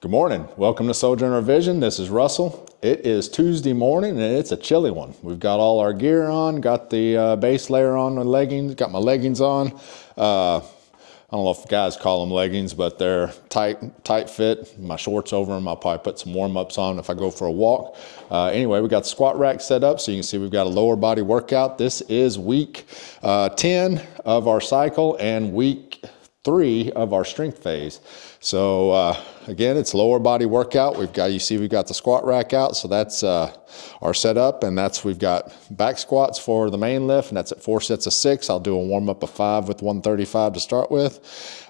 Good morning. Welcome to Sojourner Vision. This is Russell. It is Tuesday morning and it's a chilly one. We've got all our gear on, got the base layer on the leggings, got my leggings on. I don't know if guys call them leggings, but they're tight fit. My shorts over them. I'll probably put some warm-ups on if I go for a walk. Anyway, we got the squat rack set up, so you can see we've got a lower body workout. This is week 10 of our cycle and week 3 of our strength phase. So again, it's lower body workout. We've got the squat rack out, so that's our setup, and we've got back squats for the main lift, and that's at 4 sets of 6. I'll do a warm up of 5 with 135 to start with,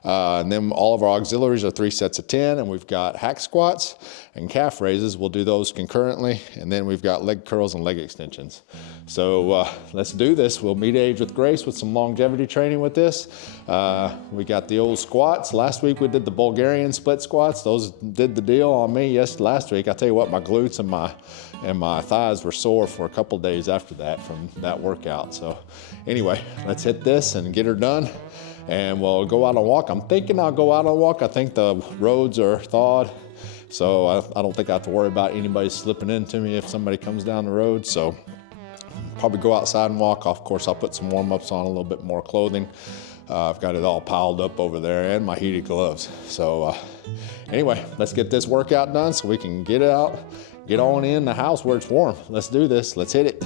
and then all of our auxiliaries are 3 sets of 10, and we've got hack squats and calf raises. We'll do those concurrently, and then we've got leg curls and leg extensions. So let's do this. We'll meet age with grace with some longevity training with this. We got the old squats. Last week we did the Bulgarian split squats. Those did the deal on me last week. I tell you what, my glutes and my thighs were sore for a couple days after that from that workout. So anyway, let's hit this and get her done, and we'll go out on a walk. I'm thinking I'll go out on a walk. I think the roads are thawed, so I don't think I have to worry about anybody slipping into me if somebody comes down the road. So probably go outside and walk. Of course, I'll put some warm-ups on, a little bit more clothing. I've got it all piled up over there and my heated gloves. So anyway, let's get this workout done so we can get out, get on in the house where it's warm. Let's do this. Let's hit it.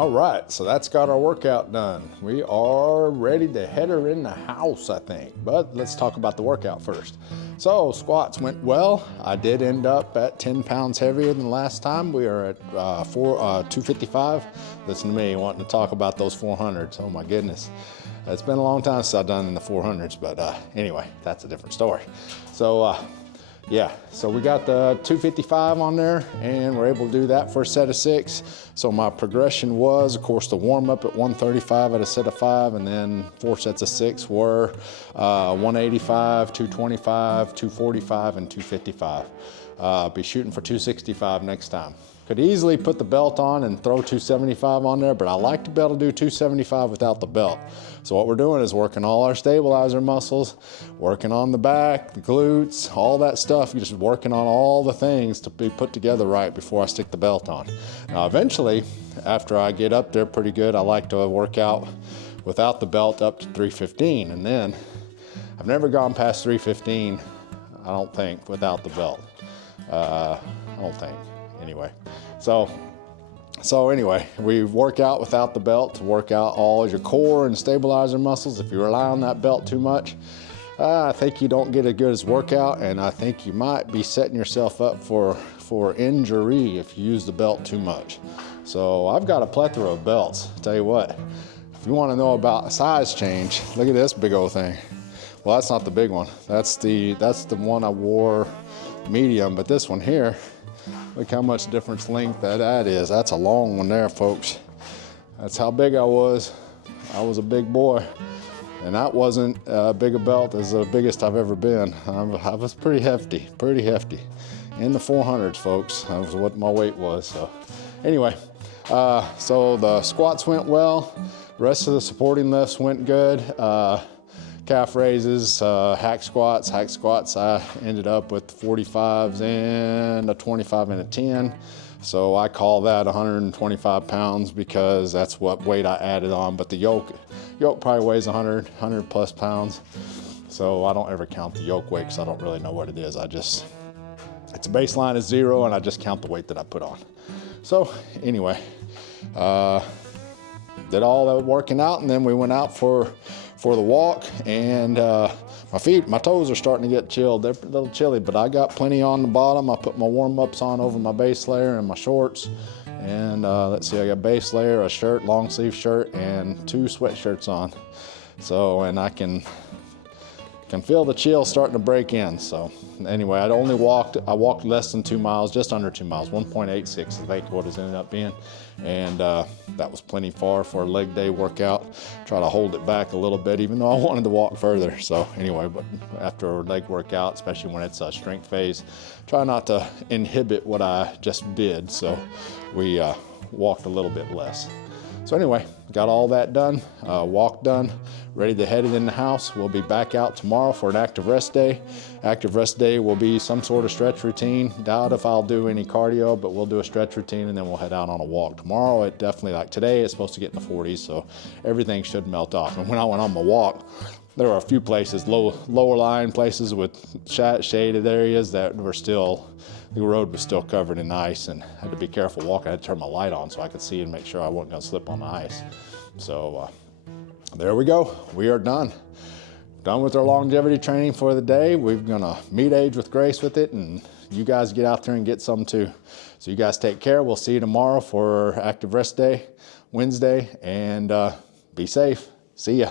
All right, so that's got our workout done. We are ready to head her in the house, I think. But let's talk about the workout first. So squats went well. I did end up at 10 pounds heavier than last time. We are at 255. Listen to me wanting to talk about those 400s. Oh my goodness. It's been a long time since I've done in the 400s, but anyway, that's a different story. So yeah, so we got the 255 on there, and we're able to do that for a set of 6. So my progression was, of course, the warm up at 135 at a set of 5, and then 4 sets of 6 were 185, 225, 245, and 255. Be shooting for 265 next time. Could easily put the belt on and throw 275 on there, but I like to be able to do 275 without the belt. So what we're doing is working all our stabilizer muscles, working on the back, the glutes, all that stuff. You're just working on all the things to be put together right before I stick the belt on. Now eventually, after I get up there pretty good, I like to work out without the belt up to 315. And then I've never gone past 315, I don't think, without the belt. I don't think. Anyway, so anyway, we work out without the belt to work out all your core and stabilizer muscles. If you rely on that belt too much, I think you don't get as good as workout, and I think you might be setting yourself up for injury if you use the belt too much. So I've got a plethora of belts. Tell you what, if you want to know about size change, look at this big old thing. Well, that's not the big one. That's the one I wore medium, but this one here, look how much difference length that is. That's a long one there, folks. That's how big I was. I was a big boy. And that wasn't big a belt as the biggest I've ever been. I was pretty hefty. In the 400s, folks. That was what my weight was. So anyway, so the squats went well. The rest of the supporting lifts went good. Calf raises, hack squats. I ended up with 45s and a 25 and a 10. So I call that 125 pounds because that's what weight I added on. But the yoke probably weighs 100 plus pounds. So I don't ever count the yoke weight because I don't really know what it is. Its baseline is 0, and I just count the weight that I put on. So anyway, did all that working out, and then we went out for the walk, and my toes are starting to get chilled. They're a little chilly, but I got plenty on the bottom. I put my warm-ups on over my base layer and my shorts. And let's see, I got base layer, a shirt, long sleeve shirt, and 2 sweatshirts on. So, and I can feel the chill starting to break in. So anyway, I walked less than 2 miles, just under 2 miles, 1.86 I think what it ended up being. And that was plenty far for a leg day workout. Try to hold it back a little bit, even though I wanted to walk further. So anyway, but after a leg workout, especially when it's a strength phase, try not to inhibit what I just did. So we walked a little bit less. So anyway, got all that done, walk done, ready to head it in the house. We'll be back out tomorrow for an active rest day. Active rest day will be some sort of stretch routine. Doubt if I'll do any cardio, but we'll do a stretch routine, and then we'll head out on a walk. Tomorrow, it definitely, like today, it's supposed to get in the 40s, so everything should melt off. And when I went on my walk, there were a few places, lower lying places with shaded areas that were still, the road was still covered in ice, and I had to be careful walking. I had to turn my light on so I could see and make sure I wasn't going to slip on the ice. So there we go. We are done. Done with our longevity training for the day. We're going to meet age with grace with it, and you guys get out there and get some too. So you guys take care. We'll see you tomorrow for active rest day, Wednesday, and be safe. See ya.